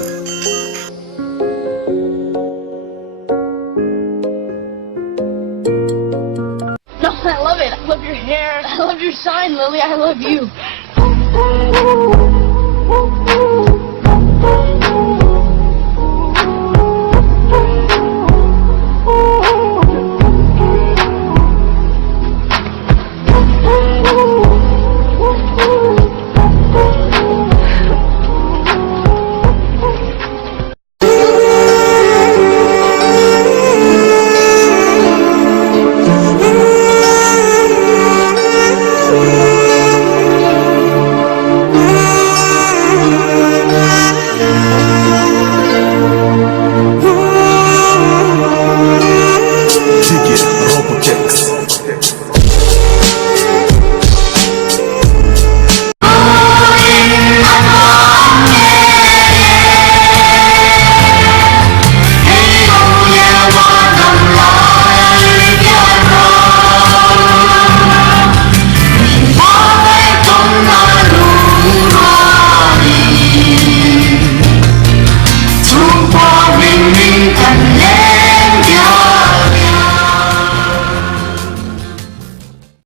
No, I love it. I love your hair. I love your sign, Lily. I love you.